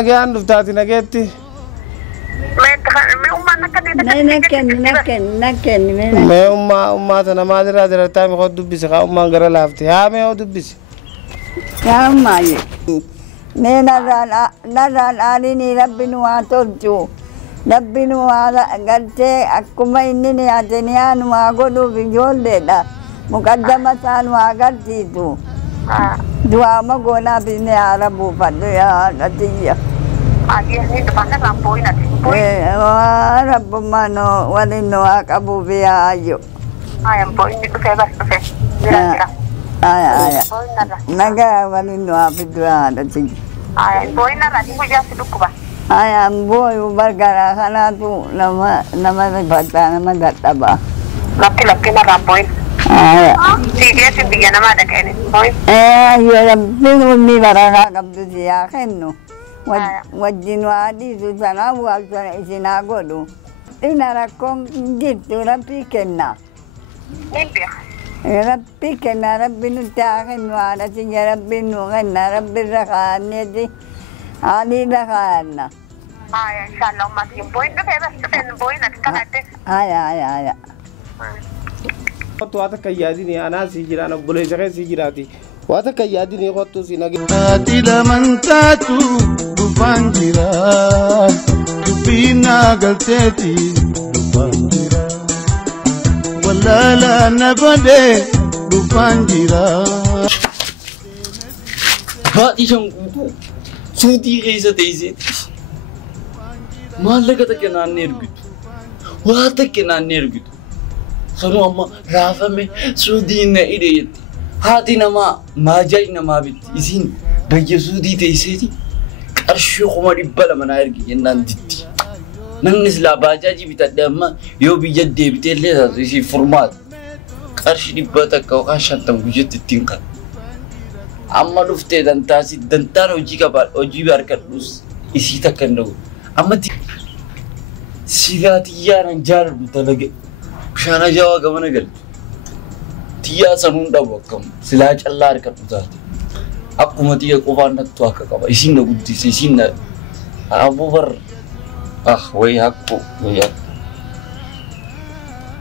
nagaan dhuftaati nageetti. Mee ummaa tana maalirraa dirartaa mi koo dubbise kaa ummaan gara laafte haa mee hoo dubbise. Yaa ummaayye mee narraan aalini rabbi nu haa tolchu rabbi nu haa galtee akkuma inni ni yaadeniyaa nu haa godhuuf ijoolleedha muqaddama isaa nu haa galchiisu du'aa magoonaa fi ni haa rabuufadhu yaa qatiyya. Rabbummaa no waliin nu haa qabuuf yaa ayyo. Nagaa waliin nu haa fidu yaa qatiyya. Booyu bargara kanaatu nama rifataa nama dadhabaa. Lakki narraan booyin. Siigeetti biyya namaa dhaqeeni booyin. Rabbiin ummi barakaa qabdu si haa kennu. Wajjin waa dhiisu sanaa waal sana isin haa godhu. Dhina rakkoon jirtu rabbii kenna. Rabbii kenna rabbi nutti haa kennu haadha siyya rabbiin nu kenna rabbi irra kaa'anneeti haalii irra kaa'anna. Inshallah ummatiin booyin dhufeen booyin ati kadhadhe. Haya. Waa takka yaadini anaa sii jiraan obboleessa kee sii jiraati. Waa takka yaadini kottu si nage. Ati lamantaatu dhufaan jira dubbiin galteeti dhufaan jira wallaala na godhe dhufaan jira. Baadhi shanguutuu suutii keessa teesseeti. Maallaqa takka naannee ergitu waa takka naannee ergitu sanuu amma raafame suudiin na hidhe jetti haati namaa maajaaji namaa bitti isiin bayya suudii teesseeti qarshii 200 naa ergi jennaan ditti namni silaa baajaajii bitadhe amma yoo biyya deebitee illee taatu isii furmaata qarshii 100 takka yookaan 50 guyyaatti ittiin kan amma dhuftee dantaan hojii qabaa hojii harkadhuus isii takka hin dhawu amma sigaa tiyyaanan jaaladhu dalage bishaan ajaa'aa gamana galti tiyyaa sanuun dhabu akkam silaa callaa harkadhu taate akkuma tiyya qofaan nattu akka qaba isiin na guddise isiin na aboo bar way hakku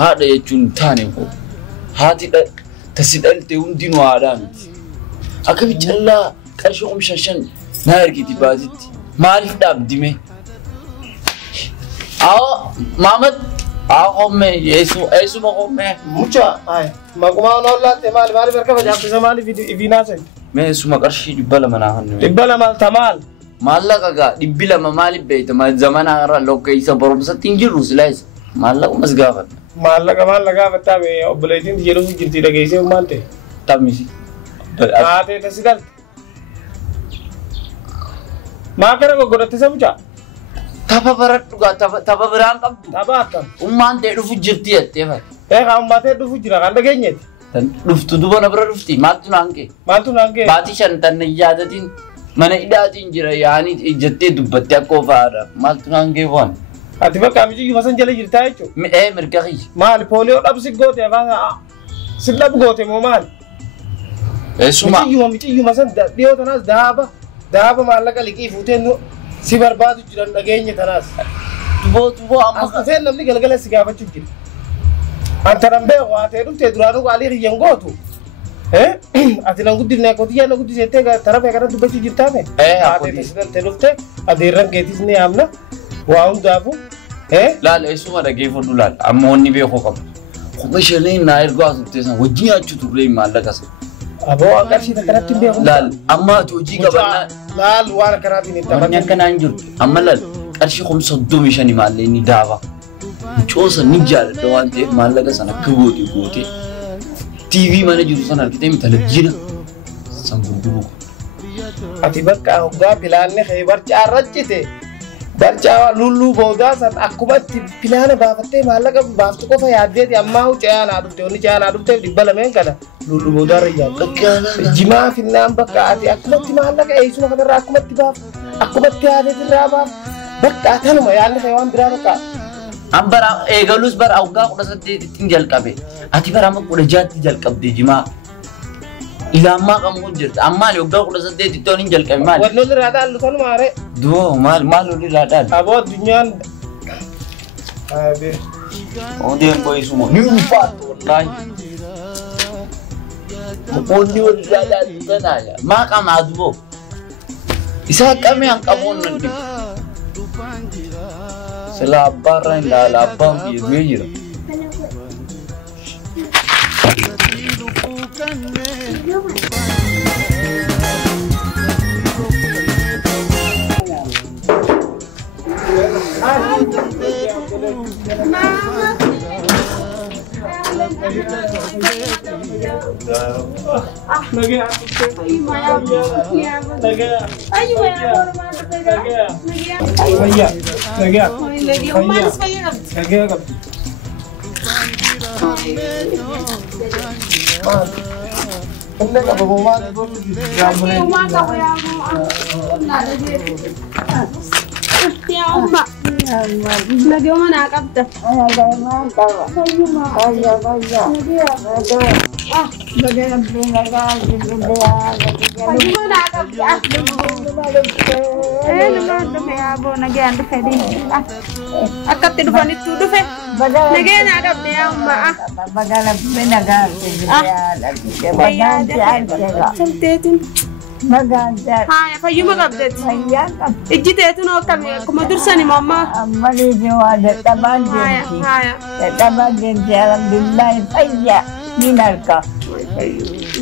haadha jechuun taane koo haati tasi dhalte hundinuu haadhaa miti akkami callaa qarshii 5,000 naa ergiti baasitti maaliif dhaabdime. Mamat, homme, Yesu mau homme. Mucha, maguma nollatte mali berkapa jafisa mali vinase. Me Yesu makarshi dibbala manahan. Dibbala mal tamal. Malla kaga dibbila mali beta mal zamana ara lokaysa boromsa tinjiru silais. Malla umas gafat. Malla gafat tabe obboleetin jeru jirti dageyse malte. Tamisi. Ate tasidal. Makara ko godatte sabucha. Tapa berat juga, tapa berangkap. Tapa apa? Umman teh dufu jirti ya tiap. Kamu mati dufu jira kan dagenya. Duftu dua na berat dufti, matu nangke. Bati shantan na ijadatin, mana idatin jira yani ijate dubbatti akko faara. Matu nangke wan. Atiba kami juga masan jale jirta itu. Merkaki. Mal polio dap sigote apa? Siglap gote mo mal. Suma. Mici yu masan dia tanas dahaba mal lagi liki futen si barbadu jiran dhageenye tanas tubo amma kafeen namni galgala si gaafachuu jira antaran bee waatee dhufte duraanuu qaalii riyyan gootu ati nan guddifne kotiyyaa na guddisettee tarafee kana dubbachuu jirtaame haatee tasidante dhufte adeerran keetis ni yaamna waa hundaafu laal eessuma dhageeffadhu laal amma wanni beekoo qabu kuma isheenii naa ergoo asubteessan wajjin nyaachuu turre maallaqas Abo akarshi takanatti beeku laal amma hojii qabanna laal waan kanaatiin itti wanni akkanaan jiru amma laal qarshii 35 maallee ni daaba coosa ni jaaladha waan ta'eef maallaqa sana akka goote TV mana jiru sana argitee televizyiina san gurguru ati bakka hoggaa pilaanne khaybar caarrachite barcaa lullu boodaa san akkuma itti pilaana baafattee maallaqa baaftu qofa yaaddeeti ammaa caana dhufte onni caana dhufte dibbalameen kana lullu boodaa rayyaa jimaa finnaan bakka ati akkuma itti maallaqa eeysuma kanarraa akkuma itti baaf akkuma itti yaadeeti irraa baaf bakka tanuma yaadne waan biraa bakka ambara eegalus bara hoggaa 18 ittiin jalqabe ati bara amma 16 jalqabde jimaa إذا ما قام وجرت أمالي وقدر كل سنة تتونين جل كمال ولو اللي رادال لو كانوا ماري دو مال اللي رادال أبو الدنيا أبي ودين كويس مو نيوفات والله مقولني اللي رادال تنايا ما قام عذبو إذا كم ينقمون نندي سلا بارين لا بام يزوير يا أمّا لقي وأنا قبضة Magajar. Hai, fayyuma qabdet. Fayyaa qab. Ijjiteetu noo akkami akkuma dursani mamma. Ammalii jiwaa dadhabaan deemti. Haya. Dadhabaan deemti alhamdulillahi fayyaa niin harka.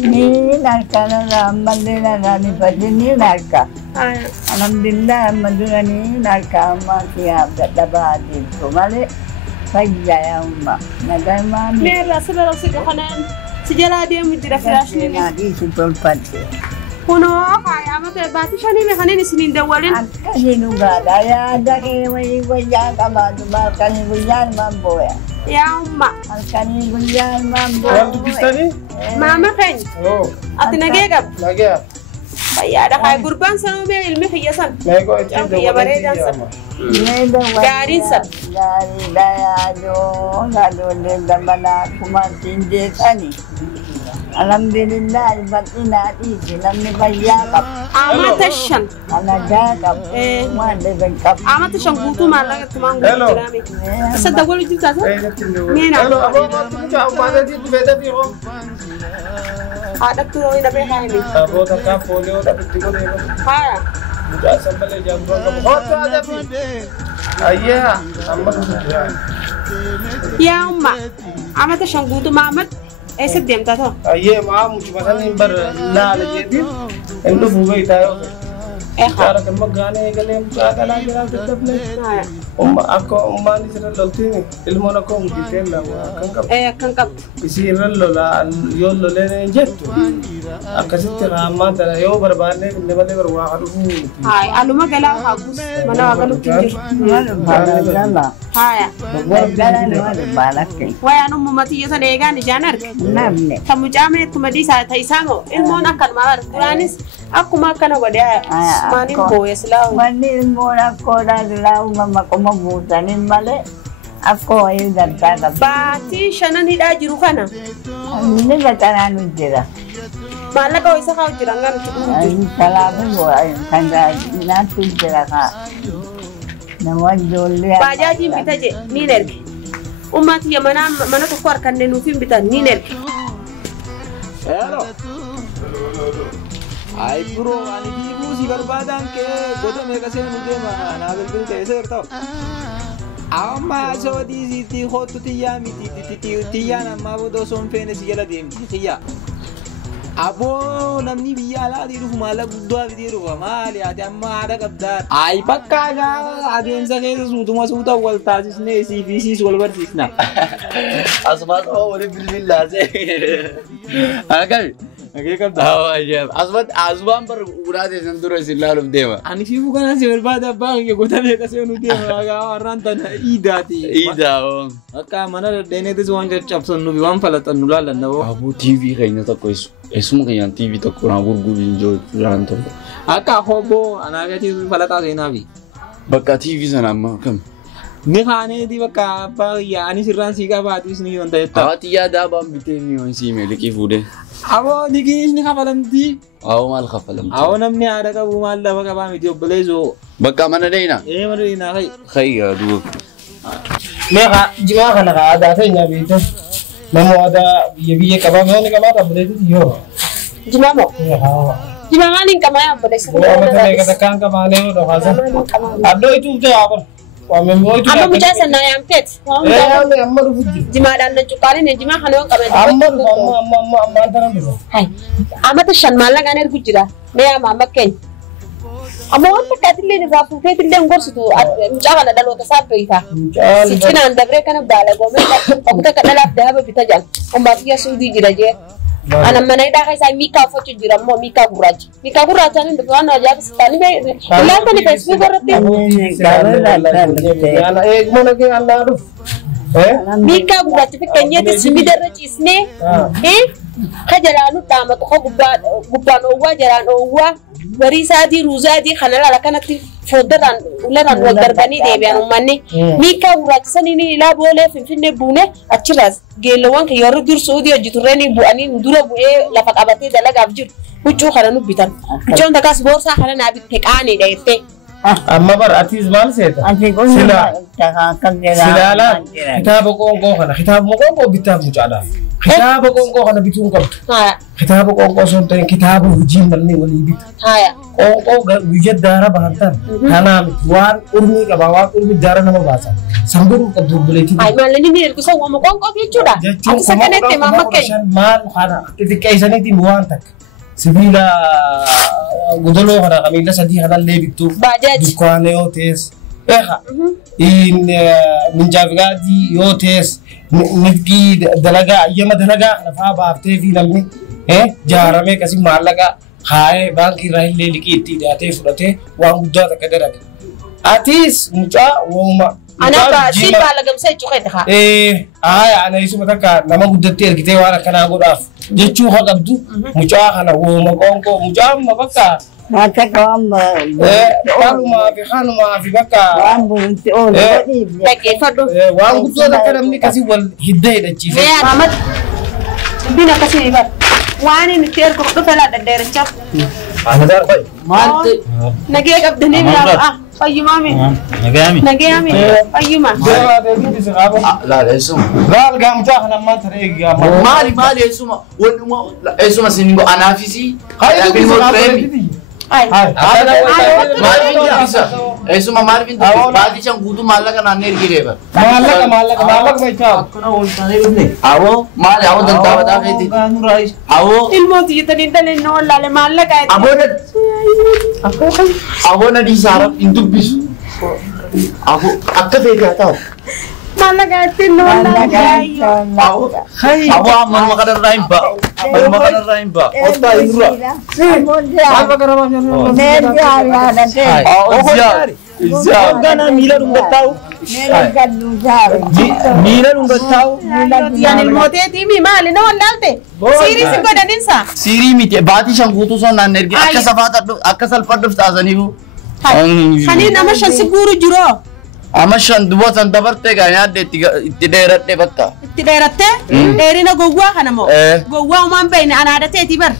Niin harka narraa ammallee narraa ni fadhi niin harka. Haya. Alhamdulillahi amma dura niin harka ammaa siyaaf dadhabaa deemtu malee fayyaa yaa umma. Nagaa maami. Meerra sirra si kanaan si jalaa deemu jira firaashni. Naadii si tolfadhe. Kuno haya amate baati shani me kaneen isiniin dawwalin. Akkasiin dhugaadha yaada kee wayyaa qabaatu halkanii guyyaan maan booya. Yaa umma. Halkanii guyyaan maan booya. Wanti bistani? Maama keenya. Ati nagee qab. Nagee. Fayyaadha kaya gurbaan sanuu mee ilmi kiyya san. Meeqoo ittiin Kiyya bareedaan san. Gaariin san. Gaariidha yaadoo yaadoolee gamanaa akkuma ittiin jeesani. Alhamdulillah bal'inaa dhiisi namni fayyaa qaba. Amata shan. Alagaa qaba. Waan dhiban qaba. Amata shan guutuu maallaqa tumaan guutuu jiraame. Isa dawwalu jirtaa san? Meena. Hello, aboo wanti mucaa uffata dhufeeta fiixoo. Haadhattu yoo hin dhabee haayini. Aboo takkaa fooliyoo dhabitti godhee. Haya. Mucaa sammalee jaamboo qabu. Hootu adafi. Ayyaa amma dhufu jira. Yaa umma. Amata shan guutuu Maamad eessa deemtaa ta'u? Ayyee maa mucuma san hin bar laala jeetiin hin dhufu beektaa yoo. Mucaara kan maggaanee eegalee mucaa dhalaa jiraaf dadhabne. Akka ummaan isirra loltiin ilmoon akka guddisee lama kan qabdu. Kan qabdu. Isii irra lolaa yoo loleen hin jettu akkasitti raammaan tana yoo barbaannee inni malee barwaaqa dhufuu. Hayi aluma galaa haagus mana waa galuutti hin jiru. Haya. Wayaan ummati yoo sana eegaan ijaan arge. Namni. Kan mucaa meettuma dhiisaa ta'isaa moo ilmoon akkanuma bara duraanis akkuma akkana godhee maaniin booye silaa. Wanni ilmoon akkoodhaa silaa uumama qoma guutanii malee akkoo wayii gaddaa qaba. Baatii shananidhaa jiru kana. Inni gatanaan jira. Maallaqa isa kaa jira ngamti. Salaamu kan naatu jira kaa. Nama ijoollee. Baajaajiin bita je niin erge. Ummati mana tokko harkanne nuuf hin bitan niin erge. Hello. Ay bro, ani biibu si barbaadan ke goda meeqa seenu deema naa bilbil ta'e seerta'u. Amma soodii sitti hootu xiyyaa miti xiyyaan ammaa booda osoo hin feene si jala deemti xiyyaa. Aboo namni biyya alaatii dhufu maallaqa guddaa bitee dhufa maali ati amma haadha qabdaa. Ay fakkaataa adeemsa keessa suutuma suuta wal taasisnee siif wal barsiisna. Asumas waliin bilbilaasee. Akkami? Nagee qabda. Ajaa'ib. Asumaan bar uraatee san dura isin laaluuf deema. Ani fiifuu kanaan si barbaada abbaa kiyya goota meeqa seenu deema warraan tana iidaati. Iidaa. Akka mana dhadheeneetis waan caccabsannu fi waan falaxannu laalanna boo. Abuu TV keenya tokko eessuma keenyaan TV tokko naa gurguruun jiru jiraan tokko. Akka hobboo anaagatiif falaxaa seenaa fi. Bakka TV sana amma kam? Ni khaane di bakka apa yaani sirran sika baatis ni wanta yetta. Haati yaada baan bitee ni on siime liqii fuudhee. Abo digiis ni kafalamti. Awo maal kafalamti. Awo namni aada qabu maal lafa qabaa miti obboleessoo. Bakka mana deena. Mana deena kai. Kai gaaduu. Meeqa jimaa kana kaa aadaa ta'e nyaabite nama aadaa biyya qabaa meeshaan qabaa qabaleetti yoo. Jimaa moo? Jimaa maaliin qamaa yaa obboleessa? Amata meeqa takkaan qabaalee yoo dhokaasan. Addoo ituu ta'e haa Amma mucaa sanaa yaamteet. Amma dhufu jiru. Jimaadhaan na cuqqaaliin jimaa kana yoo qaban. Amma antana dhufu. Amata shan maallaqaan ergu jira. Mee ama amma keenya. Amma waan fakkaatillee irraa fuuteetillee gorsitu mucaa kana dhaloota isaa beeyta. Cinaan dabree kana baala goomee okkota ka dhalaaf daaba bita jaan. Umbaatiyyaa suudii jira jee. Ana mana hidhaa keessaa miikaa uffachuu jira immoo miikaa gurraacha. Miikaa gurraachaan hin dhufe waan ajaa'iba sittaanii bee ilaalta ni feesbuuk irratti. Miikaa gurraacha fakkeenyatti simidarra ciisnee ka jalaanu dhaamatu ka gubbaan oowwaa jalaan oowwaa barii isaatii ruuzaatii kana laala kanatti foddarraan ularraan wal darbanii deebi'an uummanni miikaa gurraacha saniin ilaa boolee finfinnee buune achirraas geellawwan kan yeroo dursu udii hojjeturreen bu'anii dura bu'ee lafa qabatee dalagaaf jiru huccuu kana nu bitan huccoon takkaas boorsaa kana naa bitte qaaniidha jettee. Amma bar atiis maal seeta? Silaala kitaaba qoonqoo kana kitaaba qoonqoo bitaaf mucaadhaaf. Kitaaba qoonqoo kana bituun qabdu. Kitaaba qoonqoo sun ta'e kitaaba hojii mallee walii bitu. Qoonqoo guyyaa daara bahantan kanaa miti waan urmii qaba waan urmii daara nama baasa. Sanbiruu qabdu buleetii. Maalli ni ergu sawwama qoonqoo jechuudha. Ati sakkanetti mamma keenya. Maal kana xixiqqeessaniitiin waan takka. Sibiila gudoloo kana kamiila sadii kana illee bittuuf dukkaana yoo ta'es minjaafigaadii yoo ta'es nifgii dalagaa ayyama dalagaa lafaa baaftee fi namni jaaramee kasi maallaqa haayee baankii irraa illee liqii itti dhiyaatee fudhatee waan guddaa takka dalaga. Atiis mucaa wooma. Ana si baala gamsa jechuudha haa. Ana isuma takka nama guddattee ergitee waan akkanaa godhaaf jechuu haa qabdu mucaa kana wooma qoonqoo mucaa amma bakka. Mata kawan Walumaa fi bakka. Waan bulti oolu godhiif. Dhaggeeffadhu. Waan guddoo takka namni kasii wal hidda hidhachiise. Ahmad bina kasii bar waan inni itti ergu dhufe laa dhadheericha. Ana darbai. Maalti? Nagee qabdanii biraa fayyumaami. Nageemi. Fayyuma. Laala eessuma. Laal gaamchaa kana ammaa tana eegaa. Maali eessuma? Eessuma singo anaafisi. Maal bisa? Eessuma maal bisa? Baadii shan guutuu maallaqa naannoo ergireeba. Maallaqa maichaa. Awoo maali awoo dandaamataa feeti? Awoo. Ilmooti jettanii daleen na wallaale maallaqa. Awoo na dhiisaara hin dubbisu. Awoo akka feeti haa ta'u. Maallaqa ittiin na wallaale. Awoo amma kanarraa hin ba'u. Amma kanarraa hin ba'u. Ottaa hin dura. Gana miila dhungattaa'u. Miila dhungattaa'u. Yaan ilmooteetii mi maali na wallaalte? Siirii si godhaninsa? Siirii miti baatii shan guutuu son naan ergi akka safaata akka salphadhuuf taasaniifu. Kaniin amma shan si guuru jiroo. Amma shan dubboo san dabartee gaa nyaadde itti dheeradhe bakka. Itti dheerattee? Dheerina gowwaa kana moo? Gowwaa umaan beekne anaadateeti bar.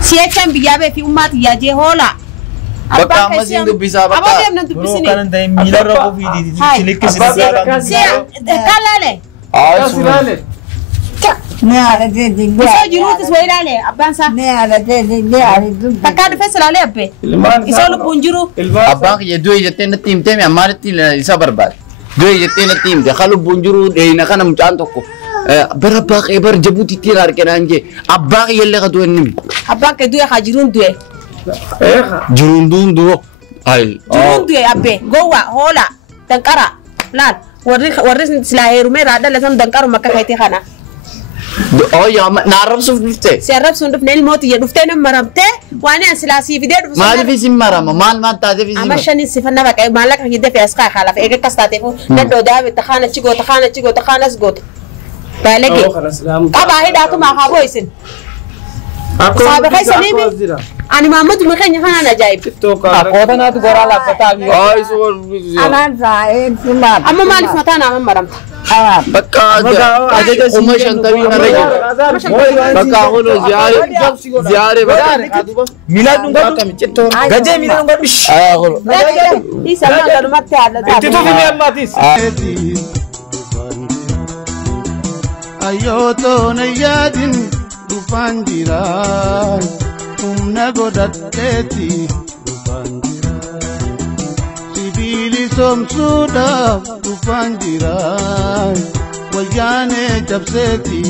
Si'eechaan biyyaa bee fi ummaati yaajee hoolaa. Bakka amma siin dubbisaa bakka. Amma deemna dubbisini. Kan ta'e miila irra buufii Kalaale. Isoo jiruutis waa ilaale abbaan isaa. Takkaa dhufee silaalee abbee. Isoo lubbuun jiru. Abbaan kiyya du'e jettee natti himtee mi ammaanitti isa barbaade. Du'e jettee natti himte akka lubbuun jiru dheeyina kana mucaan tokko. Bara abbaa kee bara jabuutitti arge naan jee abbaa kiyya illee ka du'e nimi. Abbaan kee du'e haa jiruun du'e. Jiruun du'e. Jiruun du'e abbee gowwaa hoolaa danqara laal warri silaa heerumee raadhala san danqaruma akka feetee kana. Yaa naarrabsuuf dhuftee. Si arrabsuun dhufne ilmooti dhuftee nama maramtee waan an silaa sii fidee dhufu. Maaliif isin marama maal taateef isin marama. Amma shanin sifanna baqa maallaqa hidda fe'as kaa kalaaf eega akkas taateefu nadhoo daawwi takaan achi goota kaanas goota. Baalage qabaa hidhaatu maa haa boo'isin. Sabe kai salimi. Ani Muhammad makanya kana ajaib. Kota na tu gora la pata bi. Ay so. Anan raib simat. Amma malif matana amma maramta. Bakka aja umma shantawi na rage. Bakka hono ziyare bakka. Milad nunga gaje milad nunga bish. Hono. Isa ma kan matte alla ta. Itu bini amatis. Ayoto na yadin dufanjira umna godateti dufanjira sibili somsuda dufanjira wajane jabseti